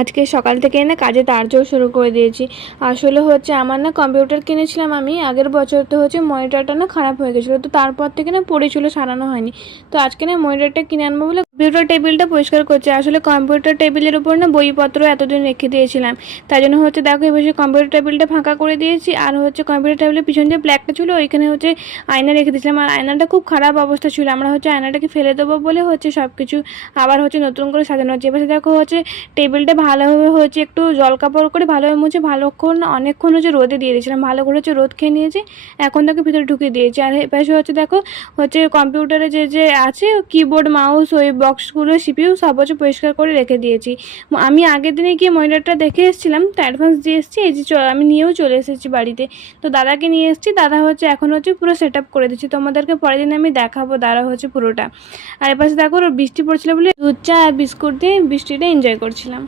আজকে সকাল থেকে না কাজে তাড়াহুড়ো শুরু করে দিয়েছি। আসলে হচ্ছে আমার না কম্পিউটার কিনেছিলাম আমি আগের বছর, তো হচ্ছে মনিটরটা না খারাপ হয়ে গেছিলো, তো তারপর থেকে না পড়েছিল, সারানো হয়নি। তো আজকে না মনিটরটা কিনে আনবো বলে কম্পিউটার টেবিলটা পরিষ্কার করছি। আসলে কম্পিউটার টেবিলের উপর না বইপত্র এতদিন রেখে দিয়েছিলাম, তাই জন্য হচ্ছে দেখো এবার কম্পিউটার টেবিলটা ফাঁকা করে দিয়েছি। আর হচ্ছে কম্পিউটার টেবিলের পিছন যে ব্ল্যাকটা ছিল ওইখানে হচ্ছে আয়না রেখে দিয়েছিলাম, আর আয়নাটা খুব খারাপ অবস্থা ছিল। আমরা হচ্ছে আয়নাটাকে ফেলে দেবো বলে হচ্ছে সব কিছু আবার হচ্ছে নতুন করে সাজানো হচ্ছে। এবার দেখো হচ্ছে টেবিলটা ভালোভাবে হচ্ছে একটু জল কাপড় করে ভালোভাবে মুছে ভালোক্ষণ অনেকক্ষণ হচ্ছে রোদে দিয়ে দিয়েছিলাম, ভালো করে হচ্ছে রোদ খেয়ে নিয়েছি। এখন তাকে ভিতরে ঢুকিয়ে দিয়েছি। আর এপাশে হচ্ছে দেখো হচ্ছে কম্পিউটারে যে যে আছে কিবোর্ড মাউস ওই বক্সগুলো সিপিইউ সব হচ্ছে পরিষ্কার করে রেখে দিয়েছি। আমি আগের দিনে গিয়ে মনিটরটা দেখে এসেছিলাম, তো অ্যাডভান্স দিয়ে এসেছি। এই যে আমি নিয়েও চলে এসেছি বাড়িতে, তো দাদাকে নিয়ে এসেছি। দাদা হচ্ছে এখন হচ্ছে পুরো সেট আপ করে দিচ্ছি, তোমাদেরকে পরের দিন আমি দেখাবো দাদা হচ্ছে পুরোটা। আর এপাশে দেখো বৃষ্টি পড়ছিল বলে দুধ চা আর বিস্কুট দিয়ে বৃষ্টিটা এনজয় করছিলাম।